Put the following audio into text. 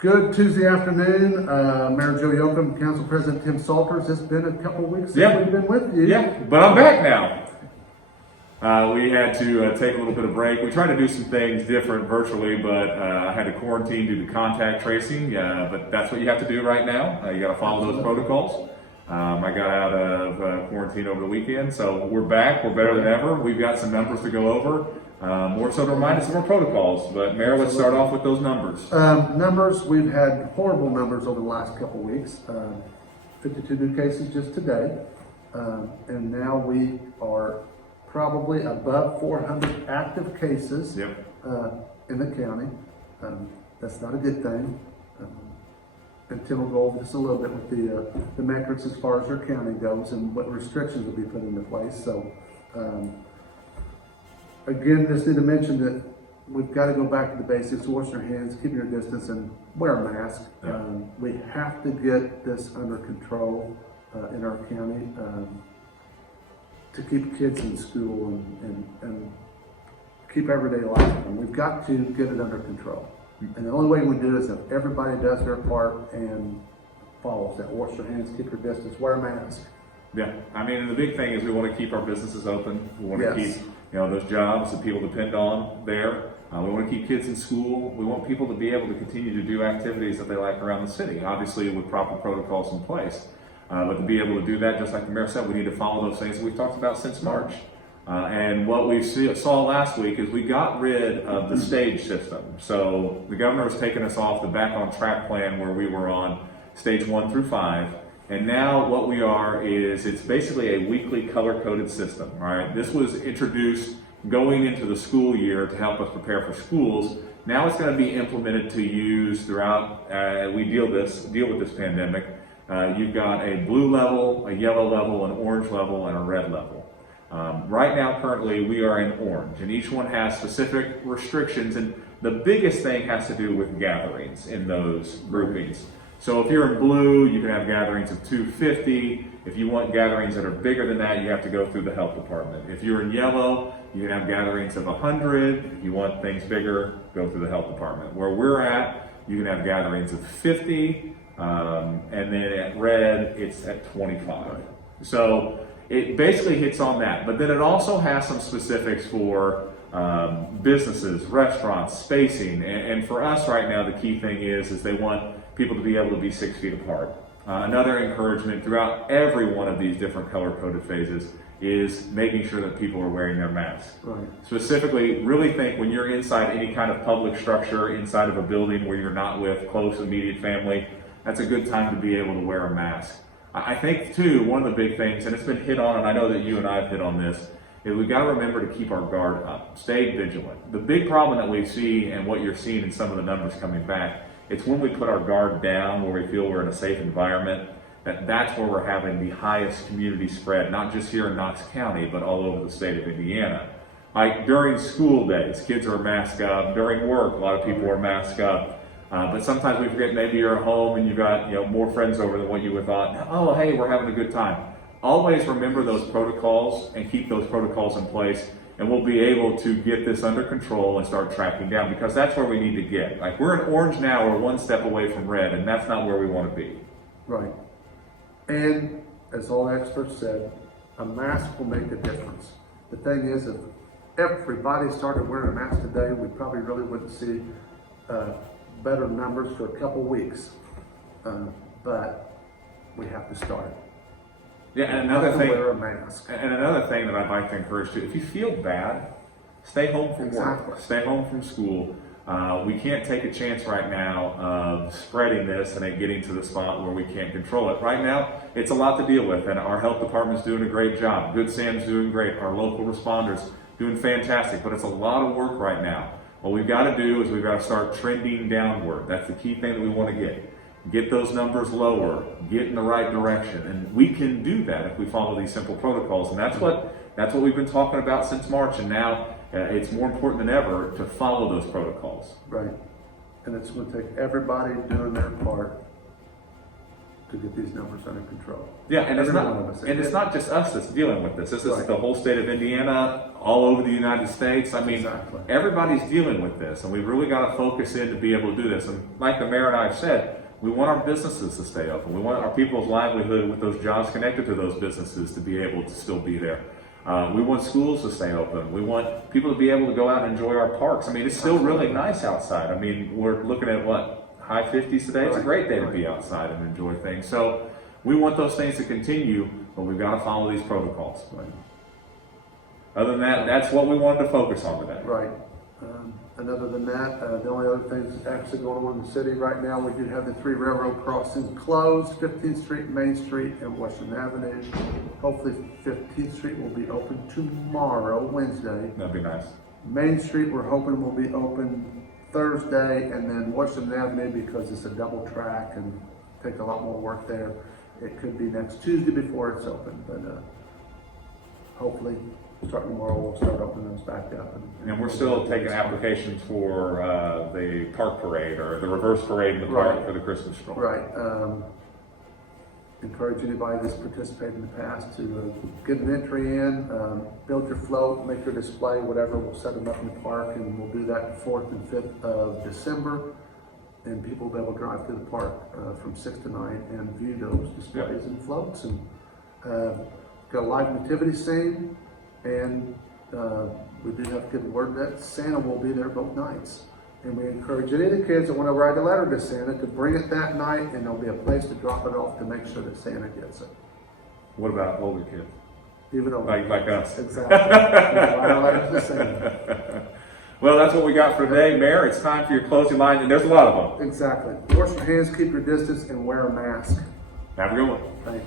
Good Tuesday afternoon, Mayor Joe Yoakum, Council President Tim Salters. It's been a couple of weeks since we've been with you. Yeah, but I'm back now. We had to take a little bit of break. We tried to do some things different virtually, but I had to quarantine due to contact tracing. But that's what you have to do right now. You got to follow those protocols. I got out of quarantine over the weekend, so we're back. We're better than ever. We've got some numbers to go over. More so to remind us of our protocols. But Mayor, let's start off with those numbers. Numbers, we've had horrible numbers over the last couple of weeks. 52 new cases just today. And now we are probably above 400 active cases in the county. That's not a good thing. And Tim will go over this a little bit with the metrics as far as our county goes and what restrictions will be put into place. So, again, just need to mention that we've got to go back to the basics: wash your hands, keep your distance, and wear a mask. We have to get this under control in our county to keep kids in school and keep everyday life going. We've got to get it under control. And the only way we do it is if everybody does their part and follows that. Wash your hands, keep your distance, wear a mask. Yeah, I mean, the big thing is we want to keep our businesses open. We want to keep, those jobs that people depend on there. We want to keep kids in school. We want people to be able to continue to do activities that they like around the city, obviously with proper protocols in place. But to be able to do that, just like the mayor said, we need to follow those things that we've talked about since March. And what we saw last week is we got rid of the stage system. So the governor has taken us off the back on track plan where we were on stage 1 through 5. And now what we are is it's basically a weekly color-coded system, right? This was introduced going into the school year to help us prepare for schools. Now it's going to be implemented to use throughout, we deal with this pandemic. You've got a blue level, a yellow level, an orange level, and a red level. Right now, currently, we are in orange, and each one has specific restrictions, and the biggest thing has to do with gatherings in those groupings. So if you're in blue, you can have gatherings of 250. If you want gatherings that are bigger than that, you have to go through the health department. If you're in yellow, you can have gatherings of 100. If you want things bigger, go through the health department. Where we're at, you can have gatherings of 50, and then at red, it's at 25. So it basically hits on that, but then it also has some specifics for businesses, restaurants, spacing, and for us right now, the key thing is they want people to be able to be 6 feet apart. Another encouragement throughout every one of these different color-coded phases is making sure that people are wearing their masks. Right. Specifically, really think when you're inside any kind of public structure, inside of a building where you're not with close immediate family, that's a good time to be able to wear a mask. I think too, one of the big things, and it's been hit on, and I know that you and I have hit on this, is we got to remember to keep our guard up, stay vigilant. The big problem that we see and what you're seeing in some of the numbers coming back, it's when we put our guard down where we feel we're in a safe environment, that's where we're having the highest community spread, not just here in Knox County, but all over the state of Indiana. Like during school days, kids are masked up. During work, a lot of people are masked up. But sometimes we forget maybe you're at home and you've got more friends over than what you would thought. Oh, hey, we're having a good time. Always remember those protocols and keep those protocols in place, and we'll be able to get this under control and start tracking down, because that's where we need to get. Like we're in orange now, we're one step away from red, and that's not where we want to be. Right. And as all experts said, a mask will make a difference. The thing is, if everybody started wearing a mask today, we probably really wouldn't see better numbers for a couple weeks. But we have to start. Yeah, and another thing, wear a mask. And another thing that I'd like to encourage too, if you feel bad, stay home from work, stay home from school. We can't take a chance right now of spreading this and it getting to the spot where we can't control it. Right now, it's a lot to deal with, and our health department's doing a great job. Good Sam's doing great. Our local responders doing fantastic, but it's a lot of work right now. What we've got to do is we've got to start trending downward. That's the key thing that we want to get. Get those numbers lower, get in the right direction, and we can do that if we follow these simple protocols. And that's what we've been talking about since March, and now it's more important than ever to follow those protocols. Right. And it's going to take everybody doing their part to get these numbers under control. Yeah, and it's not just us that's dealing with this. This is the whole state of Indiana. all over the United States. I mean, Exactly. everybody's dealing with this, and we've really got to focus in to be able to do this. And like the mayor and I have said, we want our businesses to stay open. We want our people's livelihood with those jobs connected to those businesses to be able to still be there. We want schools to stay open. We want people to be able to go out and enjoy our parks. I mean, it's still really nice outside. I mean, we're looking at what, high 50s today? It's a great day to be outside and enjoy things. So we want those things to continue, but we've got to follow these protocols. Other than that, that's what we wanted to focus on today. Right. And other than that, the only other things actually going on in the city right now, we do have the 3 railroad crossings closed, 15th Street, Main Street, and Washington Avenue. Hopefully 15th Street will be open tomorrow, Wednesday. That'd be nice. Main Street, we're hoping will be open Thursday, and then Washington Avenue, because it's a double track and take a lot more work there, it could be next Tuesday before it's open, but hopefully starting tomorrow we'll start opening those back up. And we're still taking applications for the park parade or the reverse parade in the park Right. for the Christmas stroll. Right. Encourage anybody that's participated in the past to get an entry in, build your float, make your display, whatever. We'll set them up in the park, and we'll do that the 4th and 5th of December. And people will be able to drive through the park from 6 to 9 and view those displays and floats. And got a live nativity scene, and we do have good word that Santa will be there both nights. And we encourage any of the kids that want to write a letter to Santa to bring it that night, and there'll be a place to drop it off to make sure that Santa gets it. What about older kids? Even though Like us. Exactly. Write a letter to Santa. Well, that's what we got for today, Mayor. It's time for your closing line, and there's a lot of them. Exactly. Wash your hands, keep your distance, and wear a mask. Have a good one. Thanks.